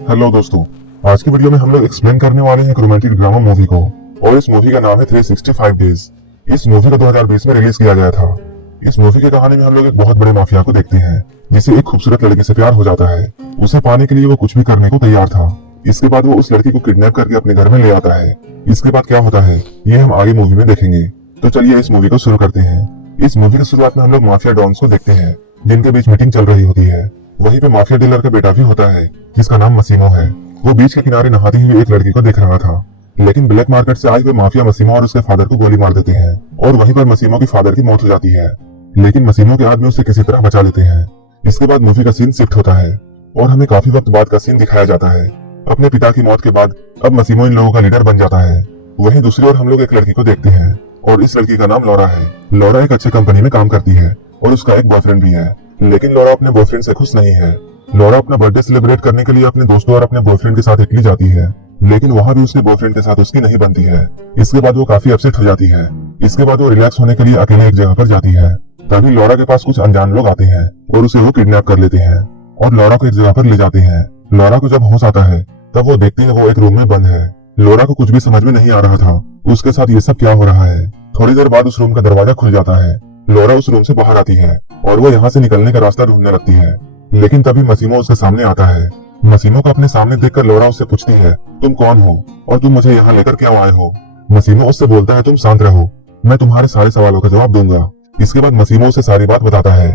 Hello दोस्तों, आज की वीडियो में हम लोग एक्सप्लेन करने वाले हैं एक रोमांटिक ड्रामा मूवी को। और इस मूवी का नाम है 365 डेज। इस मूवी को 2020 में रिलीज किया गया था। इस मूवी की कहानी में हम लोग एक बहुत बड़े माफिया को देखते हैं जिसे एक खूबसूरत लड़की से प्यार हो जाता है। उसे पाने के लिए वो कुछ भी करने को तैयार था। इसके बाद वो उस लड़की को किडनैप करके अपने घर में ले आता है। इसके बाद क्या होता है ये हम आगे मूवी में देखेंगे। तो चलिए इस मूवी को शुरू करते हैं। इस मूवी की शुरुआत में हम लोग माफिया डॉन्स को देखते हैं जिनके बीच मीटिंग चल रही होती है। वहीं पे माफिया डीलर का बेटा भी होता है जिसका नाम मसीमो है। वो बीच के किनारे नहाती हुई एक लड़की को देख रहा था, लेकिन ब्लैक मार्केट से आए हुए माफिया मसीमो और उसके फादर को गोली मार देते हैं और वहीं पर मसीमो के फादर की मौत हो जाती है। लेकिन मसीमो के आदमी उसे किसी तरह बचा लेते हैं। इसके बाद मूवी का सीन शिफ्ट होता है और हमें काफी वक्त बाद का सीन दिखाया जाता है। अपने पिता की मौत के बाद अब मसीमो इन लोगों का लीडर बन जाता है। वहीं दूसरी ओर हम लोग एक लड़की को देखते हैं और इस लड़की का नाम लॉरा है। लॉरा एक अच्छी कंपनी में काम करती है और उसका एक बॉयफ्रेंड भी है, लेकिन लॉरा अपने बॉयफ्रेंड से खुश नहीं है। लॉरा अपना बर्थडे सेलिब्रेट करने के लिए अपने दोस्तों और अपने बॉयफ्रेंड के साथ इटली जाती है, लेकिन वहाँ भी उसके बॉयफ्रेंड के साथ उसकी नहीं बनती है। इसके बाद वो काफी अपसेट हो जाती है। इसके बाद वो रिलैक्स होने के लिए अकेले एक जगह पर जाती है। तभी लॉरा के पास कुछ अनजान लोग आते हैं और उसे वो किडनैप कर लेते हैं और लॉरा को एक जगह पर ले जाते हैं। लॉरा को जब होश आता है तब वो देखती है वो एक रूम में बंद है। लॉरा को कुछ भी समझ में नहीं आ रहा था उसके साथ ये सब क्या हो रहा है। थोड़ी देर बाद उस रूम का दरवाजा खुल जाता है। लॉरा उस रूम से बाहर आती है और वो यहाँ से निकलने का रास्ता ढूंढने लगती है, लेकिन तभी मसीमो उसके सामने आता है। मसीमो को अपने सामने देखकर लॉरा उससे पूछती है, तुम कौन हो और तुम मुझे यहाँ लेकर क्यों आए हो। मसीमो उससे बोलता है, तुम शांत रहो, मैं तुम्हारे सारे सवालों का जवाब दूंगा। इसके बाद मसीमो उसे सारी बात बताता है।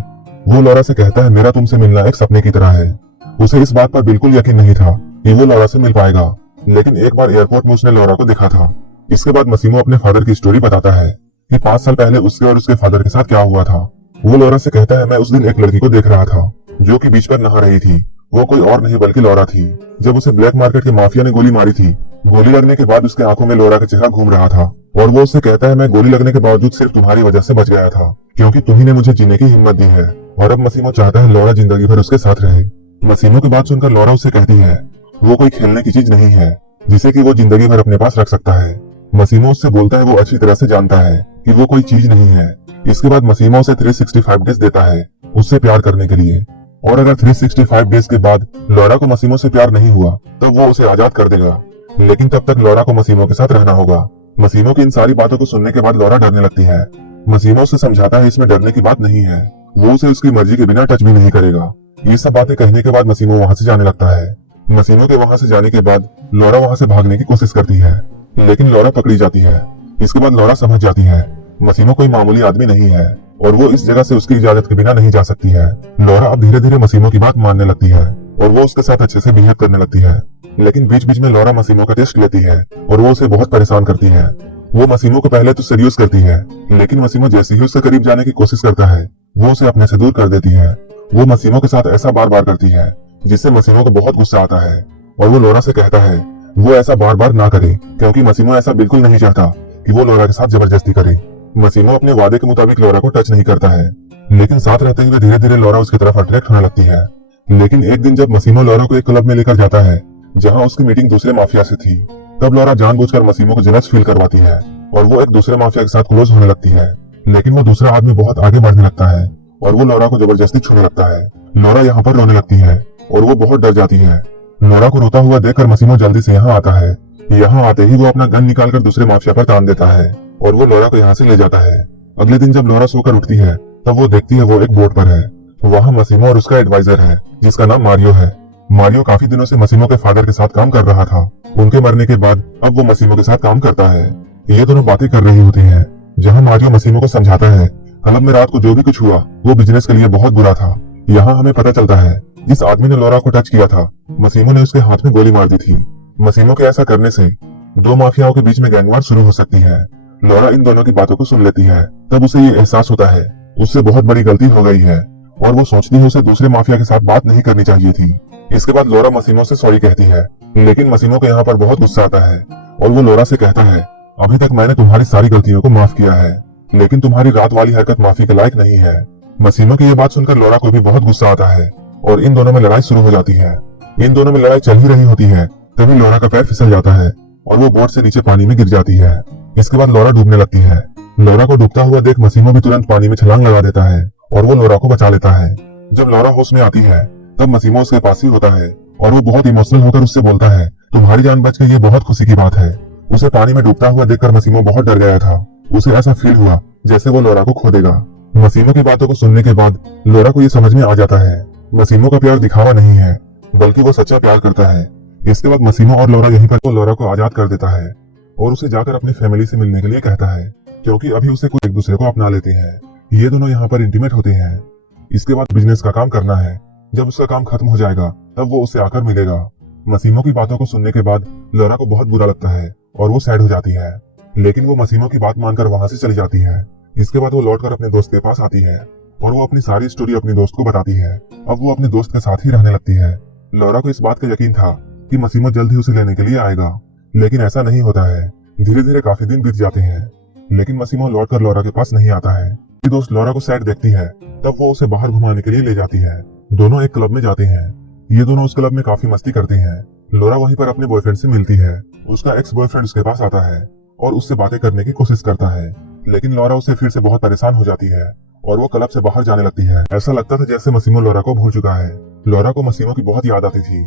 वो लॉरा से कहता है, मेरा तुमसे मिलना एक सपने की तरह है। उसे इस बात पर बिल्कुल यकीन नहीं था कि वो लॉरा से मिल पाएगा, लेकिन एक बार एयरपोर्ट में उसने लॉरा को देखा था। इसके बाद मसीमो अपने फादर की स्टोरी बताता है कि 5 साल पहले उसके और उसके फादर के साथ क्या हुआ था। वो लॉरा से कहता है, मैं उस दिन एक लड़की को देख रहा था जो कि बीच पर नहा रही थी। वो कोई और नहीं बल्कि लॉरा थी। जब उसे ब्लैक मार्केट के माफिया ने गोली मारी थी, गोली लगने के बाद उसके आंखों में लॉरा का चेहरा घूम रहा था और वो उससे कहता है, मैं गोली लगने के बावजूद सिर्फ तुम्हारी वजह से बच गया था, क्योंकि तुम्ही ने मुझे जीने की हिम्मत दी है। और अब मसीमो चाहता है लॉरा जिंदगी भर उसके साथ रहे। मसीमो की बात सुनकर लॉरा उससे कहती है, वो कोई खेलने की चीज नहीं है जिसे कि वो जिंदगी भर अपने पास रख सकता है। मसीमो उससे बोलता है वो अच्छी तरह से जानता है कि वो कोई चीज नहीं है। इसके बाद मसीमो उसे 365 डेज देता है उससे प्यार करने के लिए, और अगर 365 डेज के बाद लॉरा को मसीमो से प्यार नहीं हुआ तब वो उसे आजाद कर देगा, लेकिन तब तक लॉरा को मसीमो के साथ रहना होगा। मसीमो की इन सारी बातों को सुनने के बाद लॉरा डरने लगती है। मसीमो उसे समझाता है इसमें डरने की बात नहीं है, वो उसे उसकी मर्जी के बिना टच भी नहीं करेगा। ये सब बातें कहने के बाद मसीमो वहाँ से जाने लगता है। मसीमो के वहाँ से जाने के बाद लॉरा वहाँ से भागने की कोशिश करती है, लेकिन लॉरा पकड़ी जाती है। इसके बाद लॉरा समझ जाती है मसीमो कोई मामूली आदमी नहीं है और वो इस जगह से उसकी इजाजत के बिना नहीं जा सकती है। लॉरा अब धीरे धीरे मसीमो की बात मानने लगती है और वो उसके साथ अच्छे से बिहेव करने लगती है, लेकिन बीच बीच में लॉरा मसीमो का टेस्ट लेती है और वो उसे बहुत परेशान करती है। वो मसीमो को पहले तो सीरियस करती है, लेकिन मसीमो जैसे ही उससे करीब जाने की कोशिश करता है वो उसे अपने से दूर कर देती है। वो मसीमो के साथ ऐसा बार बार करती है जिससे मसीमो को बहुत गुस्सा आता है और वो लॉरा से कहता है वो ऐसा बार बार ना करे, क्योंकि मसीमो ऐसा बिल्कुल नहीं चाहता कि वो लॉरा के साथ जबरदस्ती करे। मसीमो अपने वादे के मुताबिक लॉरा को टच नहीं करता है, लेकिन साथ रहते हुए धीरे धीरे लॉरा उसकी तरफ अट्रैक्ट होने लगती है। लेकिन एक दिन जब मसीमो लॉरा को एक क्लब में लेकर जाता है जहां उसकी मीटिंग दूसरे माफिया से थी, तब लॉरा जानबूझकर मसीमो को जेलस फील करवाती है और वो एक दूसरे माफिया के साथ क्लोज होने लगती है। लेकिन वो दूसरा आदमी बहुत आगे बढ़ने लगता है और वो लॉरा को जबरदस्ती छूने लगता है। लॉरा यहाँ पर रोने लगती है और वो बहुत डर जाती है। लॉरा को रोता हुआ देखकर मसीमो जल्दी से यहाँ आता है। यहाँ आते ही वो अपना गन निकालकर दूसरे माफिया पर तान देता है और वो लॉरा को यहाँ से ले जाता है। अगले दिन जब लॉरा सोकर उठती है तब वो देखती है वो एक बोट पर है। वहाँ मसीमो और उसका एडवाइजर है जिसका नाम मारियो है। मारियो काफी दिनों से मसीमो के फादर के साथ काम कर रहा था। उनके मरने के बाद अब वो मसीमो के साथ काम करता है। ये दोनों बातें कर रही होती है जहाँ मारियो मसीमो को समझाता है, क्लब में रात को जो भी कुछ हुआ वो बिजनेस के लिए बहुत बुरा था। यहाँ हमें पता चलता है जिस आदमी ने लॉरा को टच किया था मसीमो ने उसके हाथ में गोली मार दी थी। मसीमो के ऐसा करने से दो माफियाओं के बीच में गैंगवार शुरू हो सकती है। लॉरा इन दोनों की बातों को सुन लेती है। तब उसे ये एहसास होता है उससे बहुत बड़ी गलती हो गई है और वो सोचती है उसे दूसरे माफिया के साथ बात नहीं करनी चाहिए थी। इसके बाद लॉरा मसीमो से सॉरी कहती है, लेकिन मसीमो को यहाँ पर बहुत गुस्सा आता है और वो लॉरा से कहता है, अभी तक मैंने तुम्हारी सारी गलतियों को माफ किया है, लेकिन तुम्हारी रात वाली हरकत माफी के लायक नहीं है। मसीमो की यह बात सुनकर लॉरा को भी बहुत गुस्सा आता है और इन दोनों में लड़ाई शुरू हो जाती है। इन दोनों में लड़ाई चल ही रही होती है तभी लॉरा का पैर फिसल जाता है और वो बोट से नीचे पानी में गिर जाती है। इसके बाद लॉरा डूबने लगती है। लॉरा को डूबता हुआ देख मसीमो भी तुरंत पानी में छलांग लगा देता है और वो लॉरा को बचा लेता है। जब लॉरा होश में आती है तब मसीमो उसके पास ही होता है और वो बहुत इमोशनल होकर उससे बोलता है, तुम्हारी जान बच गई, ये बहुत खुशी की बात है। उसे पानी में डूबता हुआ देखकर मसीमो बहुत डर गया था। उसे ऐसा फील हुआ जैसे वो लोरा को खो देगा। मसीमो की बातों को सुनने के बाद लोरा को ये समझ में आ जाता है, मसीमो का प्यार दिखावा नहीं है, बल्कि वो सच्चा प्यार करता है। इसके बाद मसीमो और लोरा यहीं पर वो लोरा को आजाद कर देता है और उसे जाकर अपनी फैमिली से मिलने के लिए कहता है, क्योंकि अभी उसे कुछ एक दूसरे को अपना लेते हैं। ये दोनों यहाँ पर इंटीमेट होते हैं। इसके बाद बिजनेस का काम करना है। जब उसका काम खत्म हो जाएगा तब वो उससे आकर मिलेगा। मसीमो की बातों को सुनने के बाद लोरा को बहुत बुरा लगता है और वो सैड हो जाती है, लेकिन वो मसीमो की बात मानकर वहां से चली जाती है। इसके बाद वो लौटकर अपने दोस्त के पास आती है और वो अपनी सारी स्टोरी अपने दोस्त को बताती है। अब वो अपने दोस्त के साथ ही रहने लगती है। लोरा को इस बात का यकीन था कि मसीमो जल्द ही उसे लेने के लिए आएगा, लेकिन ऐसा नहीं होता है। धीरे धीरे काफी दिन बीत जाते हैं, लेकिन मसीमो लौटकर लोरा के पास नहीं आता है। दोस्त लोरा को सैड देखती है, तब वो उसे बाहर घुमाने के लिए ले जाती है। दोनों एक क्लब में जाते हैं। ये दोनों उस क्लब में काफी मस्ती करते हैं। लोरा वहीं पर अपने बॉयफ्रेंड से मिलती है। उसका एक्स बॉयफ्रेंड उसके पास आता है और उससे बातें करने की कोशिश करता है, लेकिन लोरा उससे फिर से बहुत परेशान हो जाती है और वो क्लब से बाहर जाने लगती है। ऐसा लगता था जैसे मसीमो लोरा को भूल चुका है। लोरा को मसीमो की बहुत याद आती थी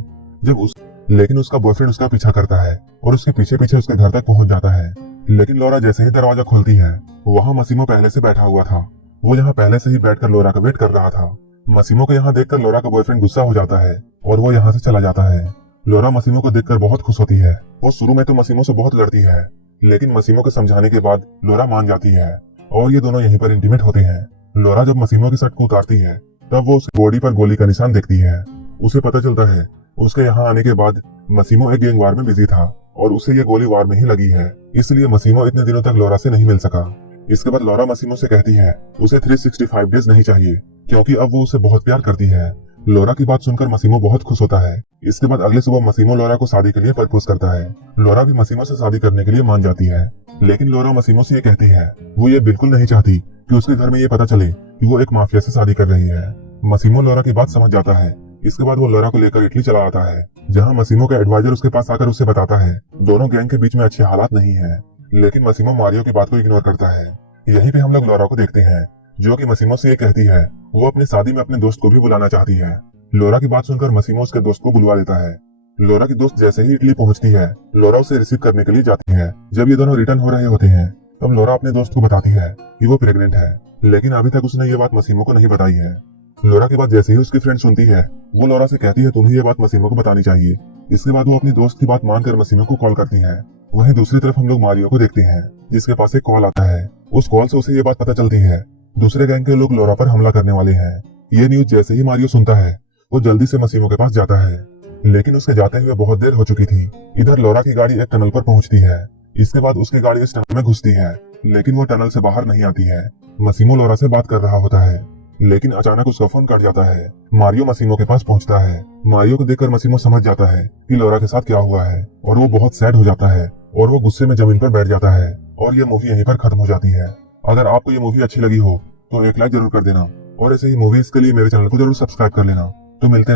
लेकिन उसका बॉयफ्रेंड उसका पीछा करता है और उसके पीछे पीछे उसके घर तक पहुंच जाता है। लेकिन लोरा जैसे ही दरवाजा खोलती है, वहाँ मसीमो पहले से बैठा हुआ था। वो यहाँ पहले से ही बैठकर लोरा का वेट कर रहा था। मसीमो को यहाँ देखकर लोरा का बॉयफ्रेंड गुस्सा हो जाता है और वो यहाँ से चला जाता है। लोरा मसीमो को देखकर बहुत खुश होती है। वो शुरू में तो मसीमो से बहुत लड़ती है, लेकिन मसीमो के समझाने के बाद लोरा मान जाती है और ये दोनों यहीं पर इंटीमेट होते हैं। लोरा जब मसीमो की शर्ट को उतारती है, तब वो उसकी बॉडी पर गोली का निशान देखती है। उसे पता चलता है उसके यहाँ आने के बाद मसीमो एक गैंग वार में बिजी था और उसे ये गोली वार में ही लगी है, इसलिए मसीमो इतने दिनों तक लोरा से नहीं मिल सका। इसके बाद लोरा मसीमो से कहती है उसे 365 डेज नहीं चाहिए, क्योंकि अब वो उसे बहुत प्यार करती है। लोरा की बात सुनकर मसीमो बहुत खुश होता है। इसके बाद अगले सुबह मसीमो लोरा को शादी के लिए प्रपोज करता है। लोरा भी मसीमो से शादी करने के लिए मान जाती है, लेकिन लोरा मसीमो से ये कहती है वो ये बिल्कुल नहीं चाहती कि उसके घर में ये पता चले कि वो एक माफिया से शादी कर रही है। मसीमो लोरा की बात समझ जाता है। इसके बाद वो लोरा को लेकर इटली चला आता है, जहाँ मसीमो का एडवाइजर उसके पास आकर उसे बताता है दोनों गैंग के बीच में अच्छे हालात नहीं है, लेकिन मसीमो मारियो की बात को इग्नोर करता है। यहीं पे हम लोग लोरा को देखते हैं, जो कि मसीमो से ये कहती है वो अपनी शादी में अपने दोस्त को भी बुलाना चाहती है। लोरा की बात सुनकर मसीमो उसके दोस्त को बुलवा लेता है। लोरा की दोस्त जैसे ही इटली पहुंचती है, लोरा उसे रिसीव करने के लिए जाती है। जब ये दोनों रिटर्न हो रहे होते हैं, तब लोरा अपने दोस्त को बताती है कि वो प्रेग्नेंट है, लेकिन अभी तक उसने ये बात मसीमो को नहीं बताई है। लोरा की बात जैसे ही उसकी फ्रेंड सुनती है, वो लोरा से कहती है तुम्हें ये बात मसीमो को बतानी चाहिए। इसके बाद वो अपनी दोस्त की बात मानकर मसीमो को कॉल करती है। वहीं दूसरी तरफ हम लोग मारियो को देखते हैं, जिसके पास एक कॉल आता है। उस कॉल से उसे ये बात पता चलती है दूसरे गैंग के लोग लोरा पर हमला करने वाले हैं। ये न्यूज जैसे ही मारियो सुनता है, वो जल्दी से मसीमो के पास जाता है, लेकिन उसके जाते हुए बहुत देर हो चुकी थी। इधर लोरा की गाड़ी एक टनल पर पहुंचती है। इसके बाद उसकी गाड़ी इस टनल में घुसती है, लेकिन वो टनल से बाहर नहीं आती है। मसीमो लोरा से बात कर रहा होता है, लेकिन अचानक उसका फोन कट जाता है। मारियो मसीमो के पास पहुंचता है। मारियो को देखकर मसीमो समझ जाता है कि लोरा के साथ क्या हुआ है और वो बहुत सैड हो जाता है और वो गुस्से में जमीन पर बैठ जाता है और ये मूवी यहीं पर खत्म हो जाती है। अगर आपको ये मूवी अच्छी लगी हो तो एक लाइक जरूर कर देना और ऐसे ही मूवीज के लिए मेरे चैनल को जरूर सब्सक्राइब कर लेना। तो मिलते हैं।